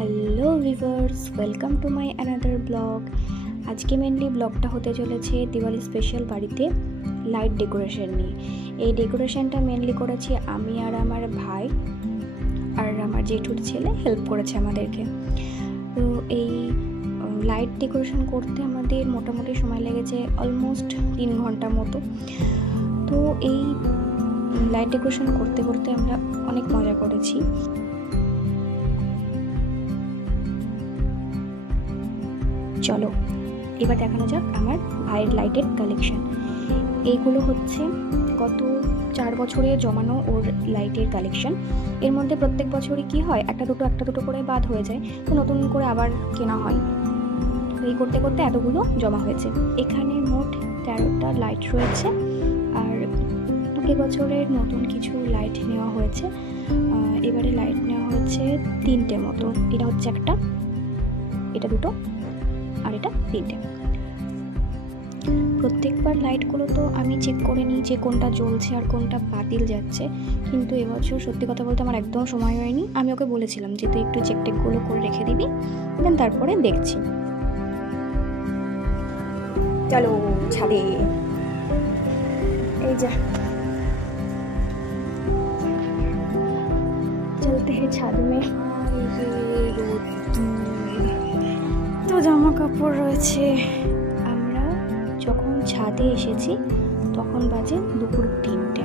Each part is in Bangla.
Hello viewers, welcome to my another blog. আজকে মেনলি ব্লগটা হতে চলেছে দিওয়ালি স্পেশাল বাড়িতে লাইট ডেকোরেশন নিয়ে। এই ডেকোরেশনটা মেনলি করেছি আমি আর আমার ভাই, আর আমার জেঠুর ছেলে হেল্প করেছে আমাদেরকে। তো এই লাইট ডেকোরেশন করতে আমাদের মোটামুটি সময় লেগেছে অলমোস্ট 3 ঘন্টা মতো। তো এই লাইট ডেকোরেশন করতে করতে আমরা অনেক মজা করেছি। চলো এবার দেখানো যাক আমার ভাইয়ের লাইটের কালেকশন। এইগুলো হচ্ছে গত 4 বছরে জমানো ওর লাইটের কালেকশন। এর মধ্যে প্রত্যেক বছরই কি হয়, একটা দুটো করে বাদ হয়ে যায়, তো নতুন করে আবার কেনা হয়। তো এই করতে করতে এতগুলো জমা হয়েছে। এখানে মোট 13টা লাইট রয়েছে, আর এবছরের নতুন কিছু লাইট নেওয়া হয়েছে। এবারে লাইট নেওয়া হয়েছে 3টে মতো। এটা হচ্ছে একটা, এটা দুটো, আর এটা 3টে। প্রত্যেকবার লাইটগুলো তো আমি চেক করে নিই যে কোনটা জ্বলছে আর কোনটা বাতিল যাচ্ছে, কিন্তু এবছর সত্যি কথা বলতে আমার একদম সময় হয়নি। আমি ওকে বলেছিলাম যে তুই একটু চেক টেকগুলো করে রেখে দিবি, দেন তারপরে দেখছি। চলো ছাদে, এই যা চলতে হে ছাদ মে। তো জামা কাপড় রয়েছে। আমরা যখন ছাদে এসেছি তখন বাজে দুপুর 3টে,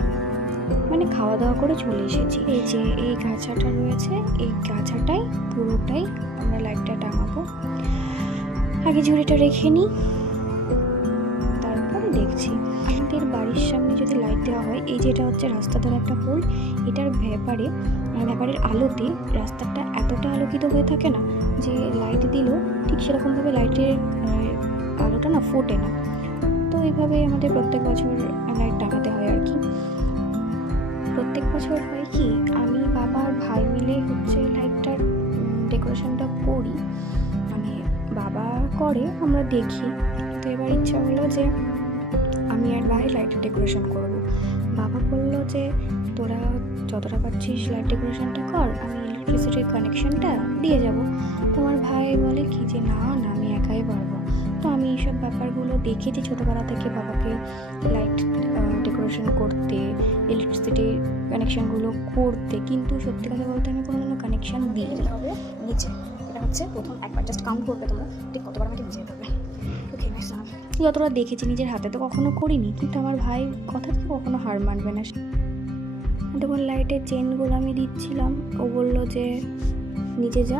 মানে খাওয়া দাওয়া করে চলে এসেছি। এই যে এই গাছাটা রয়েছে, এই গাছাটাই পুরোটাই আমরা লাইটটা টাঙাবো। আগে ঝুড়িটা রেখে নিই, তারপরে দেখছি। আমাদের বাড়ির সামনে যদি লাইট দেওয়া হয়, এই যে এটা হচ্ছে রাস্তা ধারে একটা পোল, এটার ব্যাপারের আলোতে রাস্তাটা এতটা আলোকিত হয়ে থাকে না যে লাইট দিলেও ঠিক সেরকমভাবে লাইটের আলোটা না ফোটে না। তো এইভাবে আমাদের প্রত্যেক বছর লাইট টাঙাতে হয় আর কি। প্রত্যেক বছর হয় কি, আমি বাবা আর ভাই মিলে হচ্ছে লাইটটার ডেকোরেশনটা করি, মানে বাবা করে আমরা দেখি। তো এবার ইচ্ছা হলো যে আমি আর ভাই লাইটের ডেকোরেশন করব। বাবা বললো যে তোরা যতটা পারছিস লাইট ডেকোরেশনটা কর, আমি ইলেকট্রিসিটির কানেকশনটা দিয়ে যাব। তোমার ভাই বলে কি যে না না আমি একাই পারবো। তো আমি এইসব ব্যাপারগুলো দেখেছি ছোটোবেলা থেকে বাবাকে লাইট ডেকোরেশন করতে, ইলেকট্রিসিটির কানেকশানগুলো করতে, কিন্তু সত্যি কথা বলতে আমি কোনোদিনও কানেকশান দিইনি। হবে নিচে এটা হচ্ছে প্রথম একবার জাস্ট কাউন্ট করবে তোমরা ঠিক কতবার আমাকে বুঝিয়ে দেবে। ওকে, যতটা দেখেছি নিজের হাতে তো কখনো করিনি, কিন্তু আমার ভাই কথা তো কখনো হার মানবে না। তখন লাইটের চেনগুলো আমি দিচ্ছিলাম, ও বললো যে নিচে যা।